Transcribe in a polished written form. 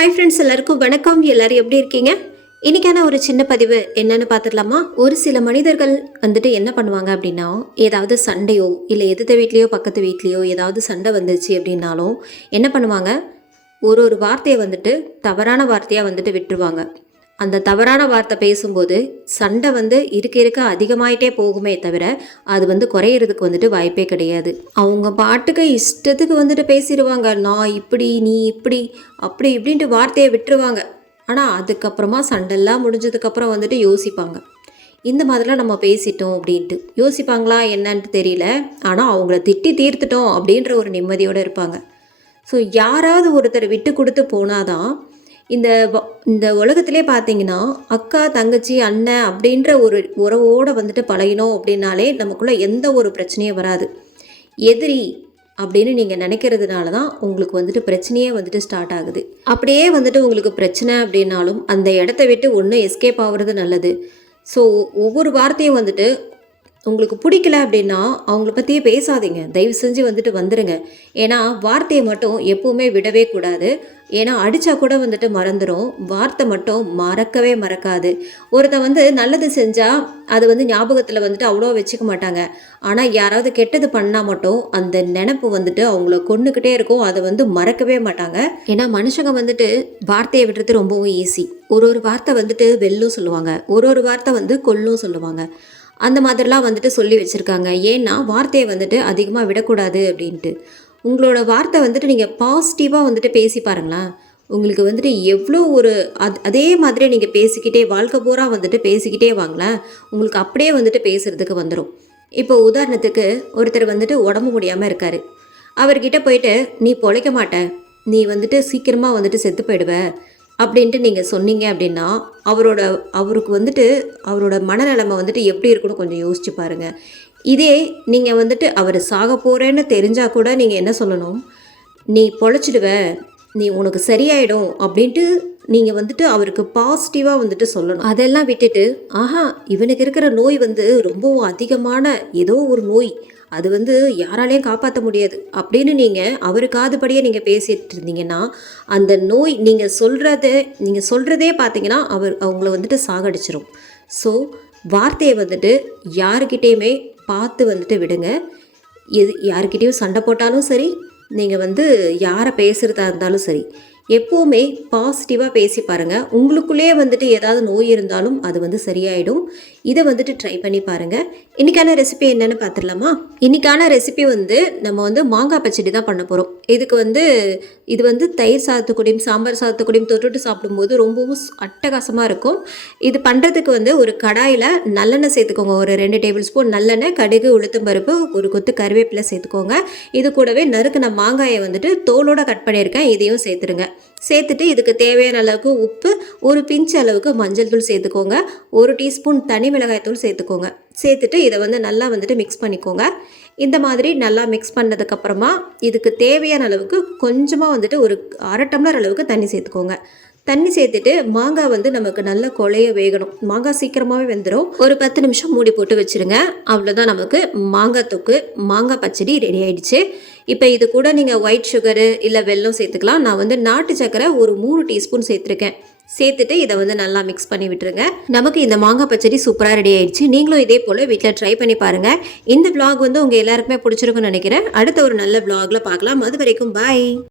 Hi friends, எல்லாருக்கும் வணக்கம். எல்லாரும் எப்படி இருக்கீங்க? இன்றைக்கான ஒரு சின்ன பதிவு என்னன்னு பார்த்துடலாமா? ஒரு சில மனிதர்கள் வந்துட்டு என்ன பண்ணுவாங்க அப்படின்னா, ஏதாவது சண்டையோ இல்லை எதிர்த்த வீட்லேயோ பக்கத்து வீட்லேயோ ஏதாவது சண்டை வந்துச்சு அப்படின்னாலும் என்ன பண்ணுவாங்க, ஒரு வார்த்தையை வந்துட்டு தவறான வார்த்தையாக வந்துட்டு விட்டுருவாங்க. அந்த தவறான வார்த்தை பேசும்போது சண்டை இருக்க அதிகமாயிட்டே போகுமே தவிர அது குறையிறதுக்கு வாய்ப்பே கிடையாது. அவங்க பாட்டுக்கு இஷ்டத்துக்கு பேசிடுவாங்க. நான் இப்படி, நீ இப்படி, அப்படி இப்படின்ட்டு வார்த்தையை விட்டுருவாங்க. ஆனால் அதுக்கப்புறமா சண்டெல்லாம் முடிஞ்சதுக்கப்புறம் யோசிப்பாங்க, இந்த மாதிரிலாம் நம்ம பேசிட்டோம் அப்படின்ட்டு. யோசிப்பாங்களா என்னன்ட்டு தெரியல. ஆனால் அவங்கள திட்டி தீர்த்துட்டோம் அப்படின்ற ஒரு நிம்மதியோடு இருப்பாங்க. ஸோ யாராவது ஒருத்தர் விட்டு கொடுத்து போனாதான் இந்த உலகத்திலே பார்த்தீங்கன்னா, அக்கா தங்கச்சி அண்ணன் அப்படின்ற ஒரு உறவோடு பழகினோம் அப்படின்னாலே நமக்குள்ளே எந்த ஒரு பிரச்சனையும் வராது. எதிரி அப்படின்னு நீங்கள் நினைக்கிறதுனால தான் உங்களுக்கு பிரச்சனையே ஸ்டார்ட் ஆகுது. அப்படியே உங்களுக்கு பிரச்சனை அப்படின்னாலும் அந்த இடத்த விட்டு ஒன்று எஸ்கேப் ஆகுறது நல்லது. ஸோ ஒவ்வொரு வார்த்தையும் உங்களுக்கு பிடிக்கல அப்படின்னா அவங்கள பற்றியே பேசாதீங்க. தயவு செஞ்சு வந்துடுங்க. ஏன்னா வார்த்தையை மட்டும் எப்போவுமே விடவே கூடாது. ஏன்னா அடித்தா கூட மறந்துடும். வார்த்தை மட்டும் மறக்கவே மறக்காது. ஒருத்தன் நல்லது செஞ்சால் அது ஞாபகத்தில் அவ்வளோ வச்சுக்க மாட்டாங்க. ஆனால் யாராவது கெட்டது பண்ணால் மட்டும் அந்த நினப்பு அவங்கள கொண்டுக்கிட்டே இருக்கும். அதை மறக்கவே மாட்டாங்க. ஏன்னா மனுஷங்க வார்த்தையை விடுறது ரொம்பவும் ஈஸி. ஒரு வார்த்தை வெல்லும் சொல்லுவாங்க, ஒரு வார்த்தை கொல்லும் சொல்லுவாங்க. அந்த மாதிரிலாம் சொல்லி வச்சுருக்காங்க. ஏன்னா வார்த்தையை அதிகமாக விடக்கூடாது அப்படின்ட்டு. உங்களோட வார்த்தை நீங்கள் பாசிட்டிவாக பேசி பாருங்களேன். உங்களுக்கு எவ்வளோ ஒரு அதே மாதிரி நீங்கள் பேசிக்கிட்டே வாழ்க்கை பூரா பேசிக்கிட்டே வாங்களேன். உங்களுக்கு அப்படியே பேசுகிறதுக்கு வந்துடும். இப்போ உதாரணத்துக்கு ஒருத்தர் உடம்பு முடியாமல் இருக்கார். அவர்கிட்ட போயிட்டு நீ பொழைக்க மாட்ட, நீ சீக்கிரமாக செத்து போயிடுவ அப்படின்ட்டு நீங்கள் சொன்னீங்க அப்படின்னா அவருக்கு அவரோட மனநிலைமை எப்படி இருக்குன்னு கொஞ்சம் யோசிச்சு பாருங்கள். இதே நீங்கள் அவர் சாக போகிறேன்னு தெரிஞ்சால் கூட நீங்கள் என்ன சொல்லணும், நீ பொழைச்சிடுவ, நீ உனக்கு சரியாயிடும் அப்படின்ட்டு நீங்கள் அவருக்கு பாசிட்டிவாக சொல்லணும். அதெல்லாம் விட்டுட்டு ஆஹா இவனுக்கு இருக்கிற நோய் ரொம்பவும் அதிகமான ஏதோ ஒரு நோய், அது யாராலையும் காப்பாற்ற முடியாது அப்படின்னு நீங்கள் அவருக்கு காதுபடியே நீங்கள் பேசிகிட்டு இருந்தீங்கன்னா அந்த நோய் நீங்கள் சொல்கிறதே பார்த்தீங்கன்னா அவங்கள சாகடிச்சிடும். ஸோ வார்த்தையை யாருக்கிட்டேயுமே பார்த்து விடுங்க. யாருக்கிட்டேயும் சண்டை போட்டாலும் சரி, நீங்கள் யாரை பேசுகிறதா இருந்தாலும் சரி, எப்போவுமே பாசிட்டிவாக பேசி பாருங்கள். உங்களுக்குள்ளேயே ஏதாவது நோய் இருந்தாலும் அது சரியாயிடும். இதை ட்ரை பண்ணி பாருங்கள். இன்றைக்கான ரெசிபி என்னென்னு பார்த்துடலாமா? இன்றைக்கான ரெசிபி நம்ம மாங்காய் பச்சடி தான் பண்ண போகிறோம். இதுக்கு இது தயிர் சாதத்துக்கூடையும் சாம்பார் சாதத்துக்கூடையும் தொட்டுட்டு சாப்பிடும்போது ரொம்பவும் அட்டகாசமாக இருக்கும். இது பண்ணுறதுக்கு ஒரு கடாயில் நல்லெண்ணெய் சேர்த்துக்கோங்க. ஒரு 2 டேபிள் ஸ்பூன் நல்லெண்ணெய், கடுகு, உளுத்தம் பருப்பு, ஒரு கொத்து கருவேப்பிலை சேர்த்துக்கோங்க. இது கூடவே நறுக்கின மாங்காயை தோலோடு கட் பண்ணியிருக்கேன், இதையும் சேர்த்துருங்க. சேர்த்துட்டு இதுக்கு தேவையான அளவுக்கு உப்பு, ஒரு பிஞ்ச் அளவுக்கு மஞ்சள் தூள் சேர்த்துக்கோங்க, 1 டீஸ்பூன் தனி மிளகாய் தூள் சேர்த்துக்கோங்க. சேர்த்துட்டு இதை நல்லா மிக்ஸ் பண்ணிக்கோங்க. இந்த மாதிரி நல்லா மிக்ஸ் பண்ணதுக்கப்புறமா இதுக்கு தேவையான அளவுக்கு கொஞ்சமாக ஒரு 1/2 டம்ளர் அளவுக்கு தண்ணி சேர்த்துக்கோங்க. தண்ணி சேர்த்துட்டு மாங்காய் நமக்கு நல்ல கொலைய வேகணும். மாங்காய் சீக்கிரமாகவே வெந்துடும். ஒரு 10 நிமிஷம் மூடி போட்டு வச்சுருங்க. அவ்வளோதான், நமக்கு மாங்காய் தொக்கு, மாங்காய் பச்சடி ரெடி ஆகிடுச்சு. இப்போ இது கூட நீங்கள் ஒயிட் சுகரு இல்லை வெல்லம் சேர்த்துக்கலாம். நான் நாட்டு சக்கரை ஒரு 3 டீஸ்பூன் சேர்த்துருக்கேன். சேர்த்துட்டு இதை நல்லா மிக்ஸ் பண்ணி விட்டுருங்க. நமக்கு இந்த மாங்காய் பச்சடி சூப்பராக ரெடி ஆயிடுச்சு. நீங்களும் இதே போல் வீட்டில் ட்ரை பண்ணி பாருங்கள். இந்த vlog உங்கள் எல்லாருக்குமே பிடிச்சிருக்குன்னு நினைக்கிறேன். அடுத்த ஒரு நல்ல vlogல பார்க்கலாம். அது வரைக்கும் பாய்.